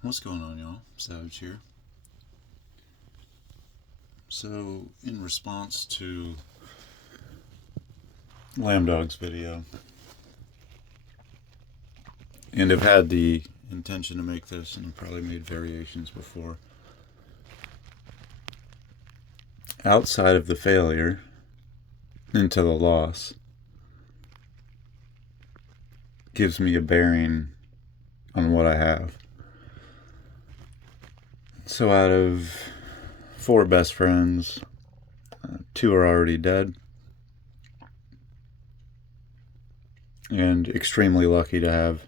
What's going on, y'all? Savage here. So, in response to Lambdog's video, and I've had the intention to make this, and I've probably made variations before. Outside of the failure, into the loss, gives me a bearing on what I have. So, out of 4 best friends, 2 are already dead, and extremely lucky to have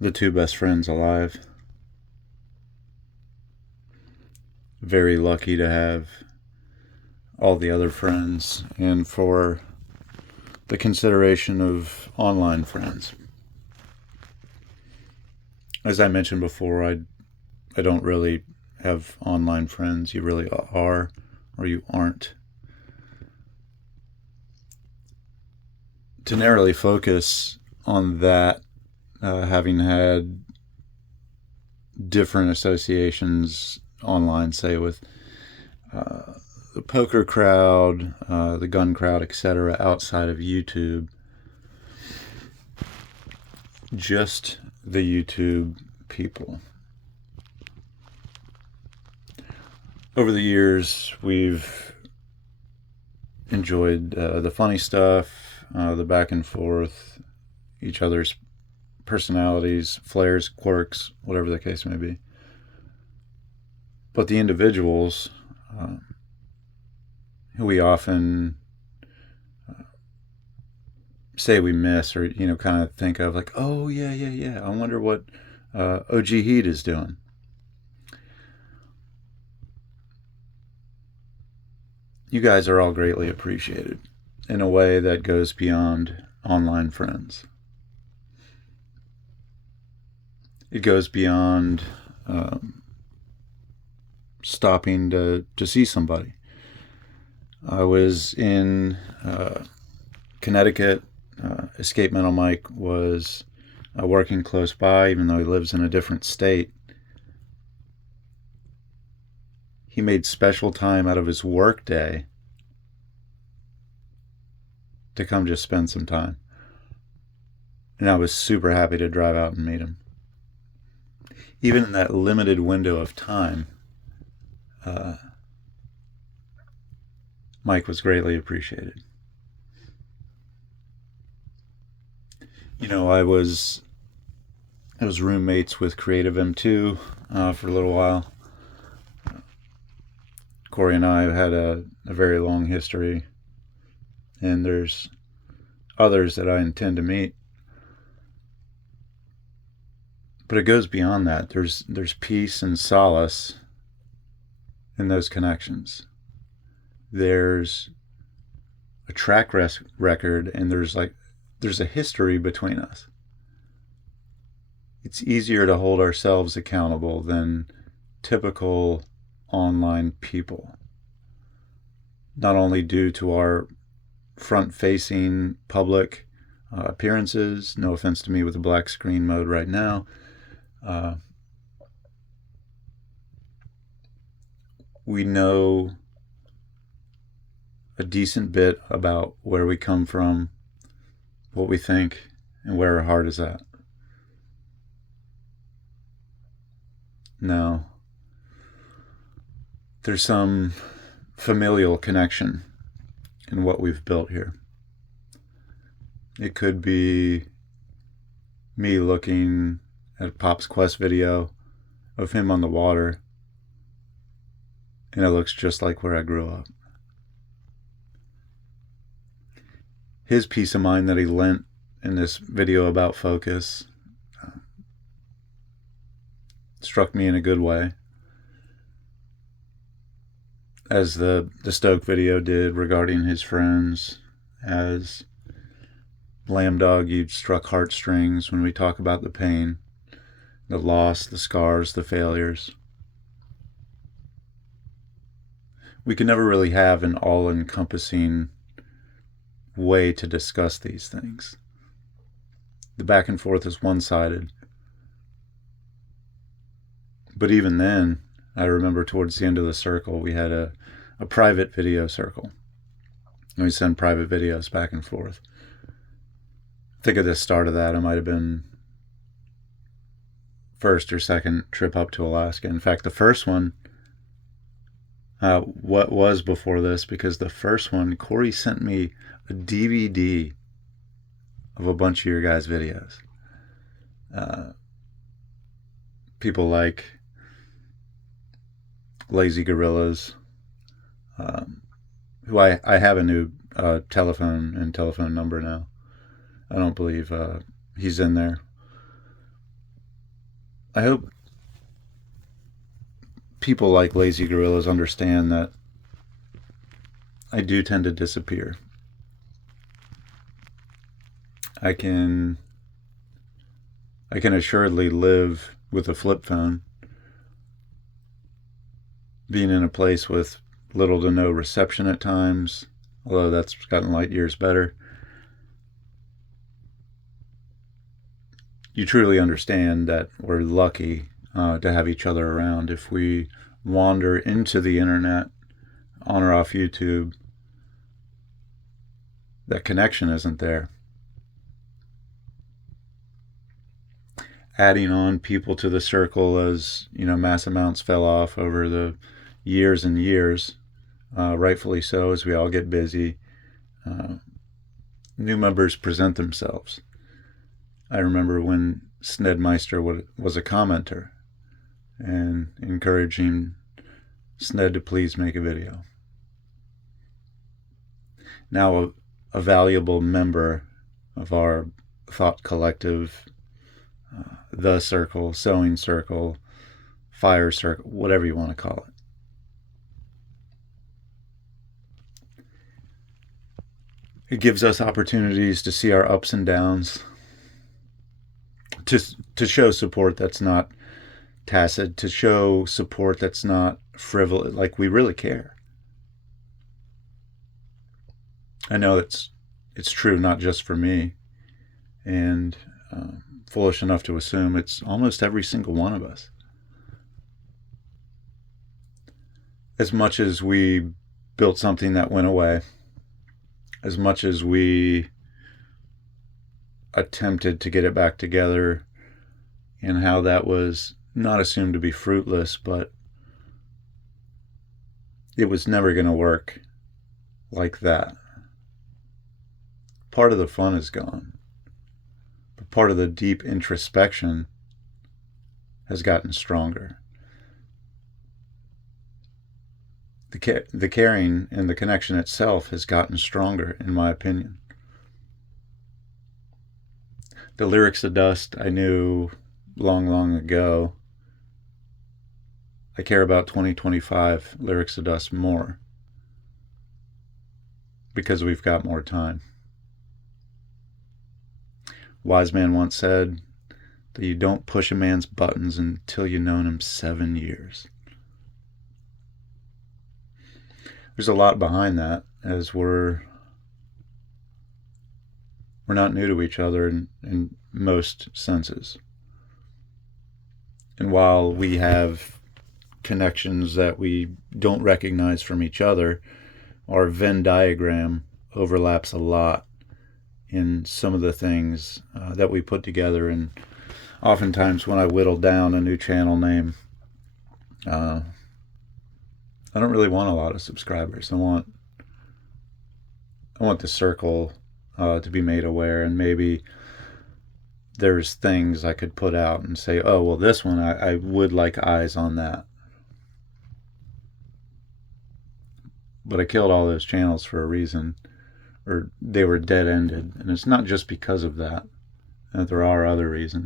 the 2 best friends alive. Very lucky to have all the other friends, and for the consideration of online friends. As I mentioned before, I don't really have online friends. You really are, or you aren't. To narrowly focus on that, having had different associations online, say with the poker crowd, the gun crowd, etc., outside of YouTube, just the YouTube people. Over the years, we've enjoyed the funny stuff, the back and forth, each other's personalities, flares, quirks, whatever the case may be. But the individuals who we often say we miss, or kind of think of, like, oh yeah, I wonder what OG Heat is doing. You guys are all greatly appreciated in a way that goes beyond online friends. It goes beyond stopping to see somebody. I was in Connecticut. Escape Mental Mike was working close by, even though he lives in a different state. He made special time out of his work day to come just spend some time. And I was super happy to drive out and meet him. Even in that limited window of time, Mike was greatly appreciated. I was roommates with Creative M2 for a little while. Corey and I have had a very long history, and there's others that I intend to meet. But it goes beyond that. There's peace and solace in those connections. There's a track record, and there's a history between us. It's easier to hold ourselves accountable than typical online people. Not only due to our front-facing public appearances, no offense to me with the black screen mode right now, we know a decent bit about where we come from, what we think, and where our heart is at. Now, there's some familial connection in what we've built here. It could be me looking at a Pop's Quest video of him on the water, and it looks just like where I grew up. His peace of mind that he lent in this video about focus struck me in a good way, as the Stoke video did regarding his friends. As Lambdog, you struck heartstrings when we talk about the pain, the loss, the scars, the failures. We can never really have an all-encompassing way to discuss these things. The back and forth is one-sided. But even then, I remember towards the end of the circle, we had a private video circle. And we send private videos back and forth. I think at the start of that, it might have been first or second trip up to Alaska. In fact, the first one, what was before this, because the first one, Corey sent me a DVD of a bunch of your guys' videos. People like Lazy Gorillas, who I have a new telephone number now. I don't believe he's in there. I hope people like Lazy Gorillas understand that I do tend to disappear. I can assuredly live with a flip phone, being in a place with little to no reception at times, although that's gotten light years better. You truly understand that we're lucky to have each other around. If we wander into the internet, on or off YouTube, that connection isn't there. Adding on people to the circle as, mass amounts fell off over the years and years, rightfully so, as we all get busy. New members present themselves. I remember when Snedmeister was a commenter and encouraging Sned to please make a video. Now a valuable member of our thought collective, the circle, sewing circle, fire circle, whatever you want to call it. It gives us opportunities to see our ups and downs, to show support that's not tacit, to show support that's not frivolous, like we really care. I know it's true not just for me, and foolish enough to assume it's almost every single one of us. As much as we built something that went away, as much as we attempted to get it back together, and how that was not assumed to be fruitless, but it was never going to work like that. Part of the fun is gone, but part of the deep introspection has gotten stronger. The caring and the connection itself has gotten stronger, in my opinion. The Lyrics of Dust I knew long ago. I care about 2025 Lyrics of Dust more because we've got more time. Wise man once said that you don't push a man's buttons until you've known him 7 years. There's a lot behind that, as we're not new to each other in most senses. And while we have connections that we don't recognize from each other, our Venn diagram overlaps a lot in some of the things that we put together. And oftentimes when I whittle down a new channel name, I don't really want a lot of subscribers. I want the circle to be made aware, and maybe there's things I could put out and say, oh, well, this one, I would like eyes on that. But I killed all those channels for a reason, or they were dead-ended. And it's not just because of that. There are other reasons.